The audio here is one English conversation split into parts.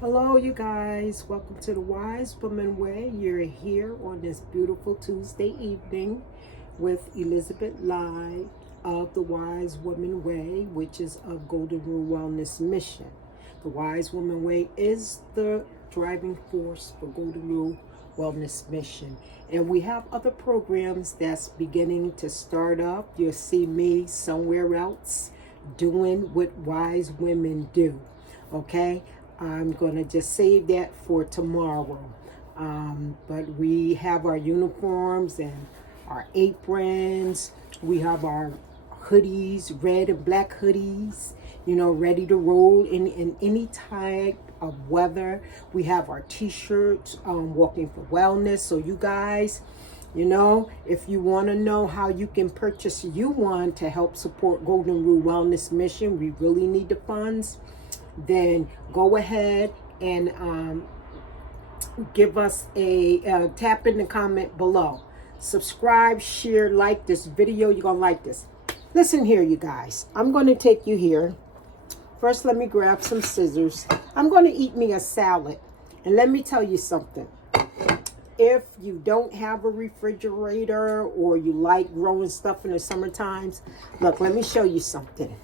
Hello, you guys. Welcome to the Wise Woman Way. You're here on this beautiful Tuesday evening with Elizabeth Lai of the Wise Woman Way, which is of Golden Rule Wellness Mission. The Wise Woman Way is the driving force for Golden Rule Wellness Mission. And we have other programs that's beginning to start up. You'll see me somewhere else doing what wise women do. Okay? I'm going to just save that for tomorrow. But we have our uniforms and our aprons. We have our hoodies, red and black hoodies, ready to roll in any type of weather. We have our t-shirts, Walking for Wellness. So you guys, if you want to know how you can purchase you one to help support Golden Rule Wellness Mission, we really need the funds. Then go ahead and give us a tap in the comment below. Subscribe, share, like this video. You're gonna like this. Listen here, you guys. I'm gonna take you here. First, let me grab some scissors. I'm gonna eat me a salad. And let me tell you something. If you don't have a refrigerator or you like growing stuff in the summer times, look, let me show you something.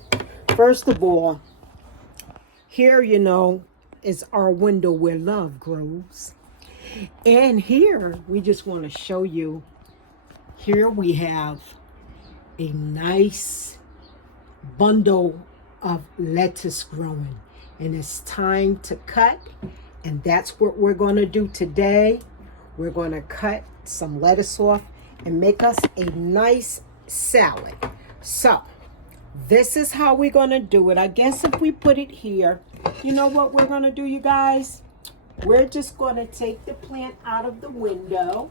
First of all, here, is our window where love grows. And here, we just want to show you, here we have a nice bundle of lettuce growing. And it's time to cut. And that's what we're going to do today. We're going to cut some lettuce off and make us a nice salad. So, this is how we're going to do it. I guess if we put it here, you know what we're going to do, you guys? We're just going to take the plant out of the window.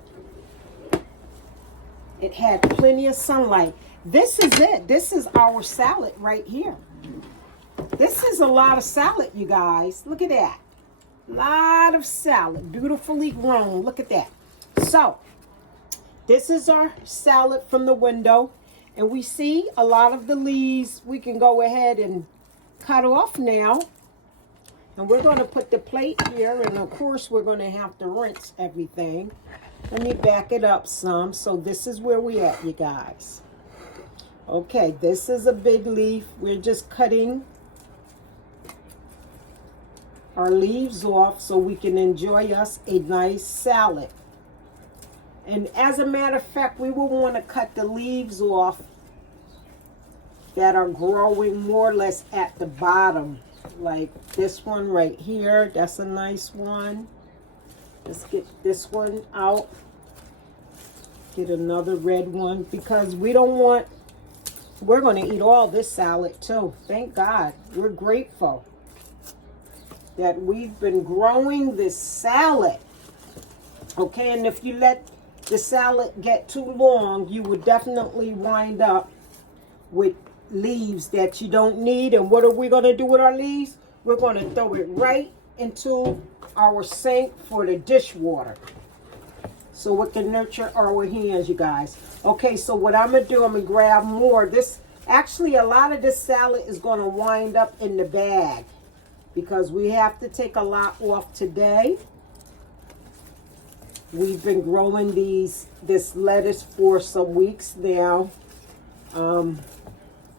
It had plenty of sunlight. This is it. This is our salad right here. This is a lot of salad, you guys. Look at that. A lot of salad. Beautifully grown. Look at that. So, this is our salad from the window. And we see a lot of the leaves we can go ahead and cut off now. And we're going to put the plate here. And of course, we're going to have to rinse everything. Let me back it up some. So this is where we at, you guys. Okay, this is a big leaf. We're just cutting our leaves off so we can enjoy us a nice salad. And as a matter of fact, we will want to cut the leaves off that are growing more or less at the bottom. Like this one right here. That's a nice one. Let's get this one out. Get another red one because we don't want, we're going to eat all this salad too. Thank God. We're grateful that we've been growing this salad. Okay, and if you let the salad get too long, you would definitely wind up with leaves that you don't need. And what are we going to do with our leaves? We're going to throw it right into our sink for the dishwater so it can nurture our hands, you guys. Okay, so what I'm going to do, I'm going to grab more. Actually, a lot of this salad is going to wind up in the bag because we have to take a lot off today. We've been growing this lettuce for some weeks now.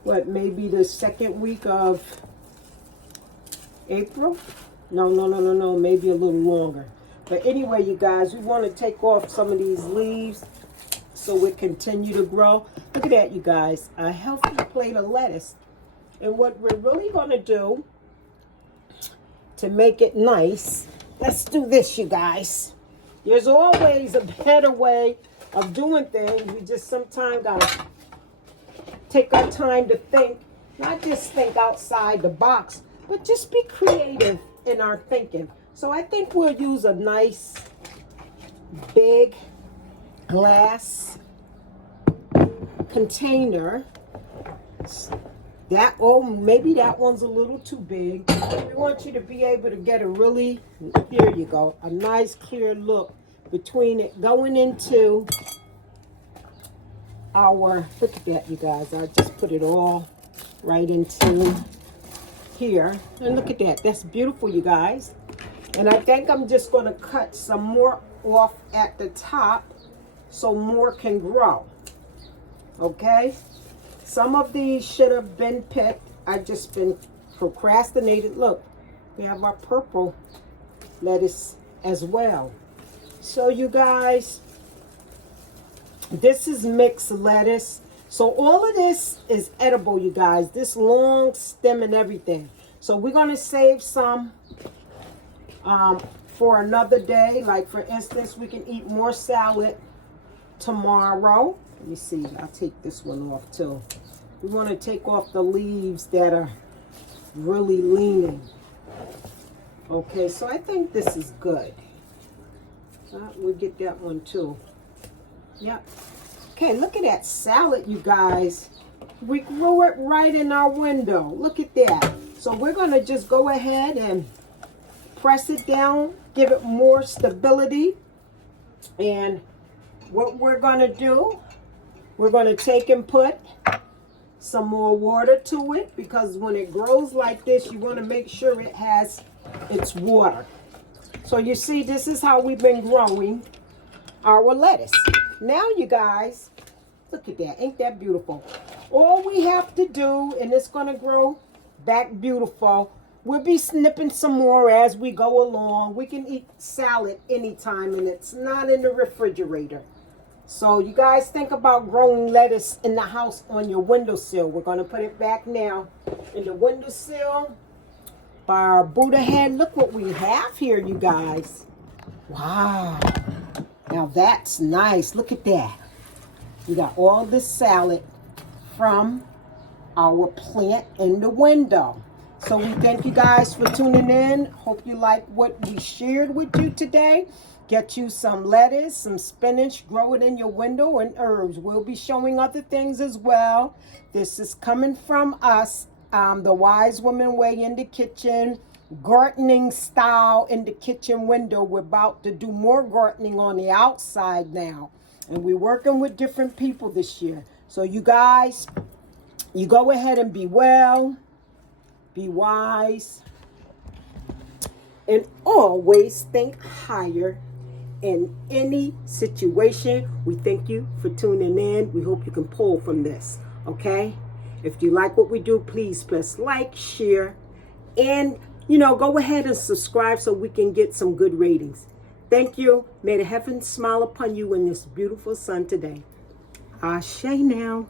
Maybe the second week of April? No, maybe a little longer. But anyway, you guys, we want to take off some of these leaves so it continue to grow. Look at that, you guys, a healthy plate of lettuce. And what we're really going to do to make it nice, let's do this, you guys. There's always a better way of doing things. We just sometimes got to take our time to think, not just think outside the box, but just be creative in our thinking. So I think we'll use a nice big glass container. Maybe that one's a little too big. We want you to be able to get a really, here you go, a nice clear look between it going into our, look at that, you guys. I just put it all right into here. And look at that. That's beautiful, you guys. And I think I'm just going to cut some more off at the top so more can grow. Okay? Some of these should have been picked. I've just been procrastinated. Look, we have our purple lettuce as well. So you guys, this is mixed lettuce. So all of this is edible, you guys. This long stem and everything. So we're going to save some for another day. Like for instance, we can eat more salad tomorrow. Let me see. I'll take this one off too. We want to take off the leaves that are really leaning. Okay, so I think this is good. We'll get that one too. Yep. Okay, look at that salad, you guys. We grew it right in our window. Look at that. So we're going to just go ahead and press it down, give it more stability. And what we're going to do, we're going to take and put some more water to it, because when it grows like this, you want to make sure it has its water. So you see, this is how we've been growing our lettuce. Now, you guys, look at that. Ain't that beautiful? All we have to do, and it's going to grow back beautiful, we'll be snipping some more as we go along. We can eat salad anytime, and it's not in the refrigerator. So you guys think about growing lettuce in the house on your windowsill. We're going to put it back now in the windowsill by our Buddha head. Look what we have here, you guys. Wow. Now that's nice. Look at that. We got all this salad from our plant in the window. So we thank you guys for tuning in. Hope you like what we shared with you today. Get you some lettuce, some spinach, grow it in your window, and herbs. We'll be showing other things as well. This is coming from us, the Wise Woman Way in the kitchen. Gardening style in the kitchen window. We're about to do more gardening on the outside now, and we're working with different people this year. So you guys, you go ahead and be well, be wise, and always think higher in any situation. We thank you for tuning in. We hope you can pull from this. Okay, if you like what we do, please press like, share, and go ahead and subscribe so we can get some good ratings. Thank you. May the heavens smile upon you in this beautiful sun today. Ashe now.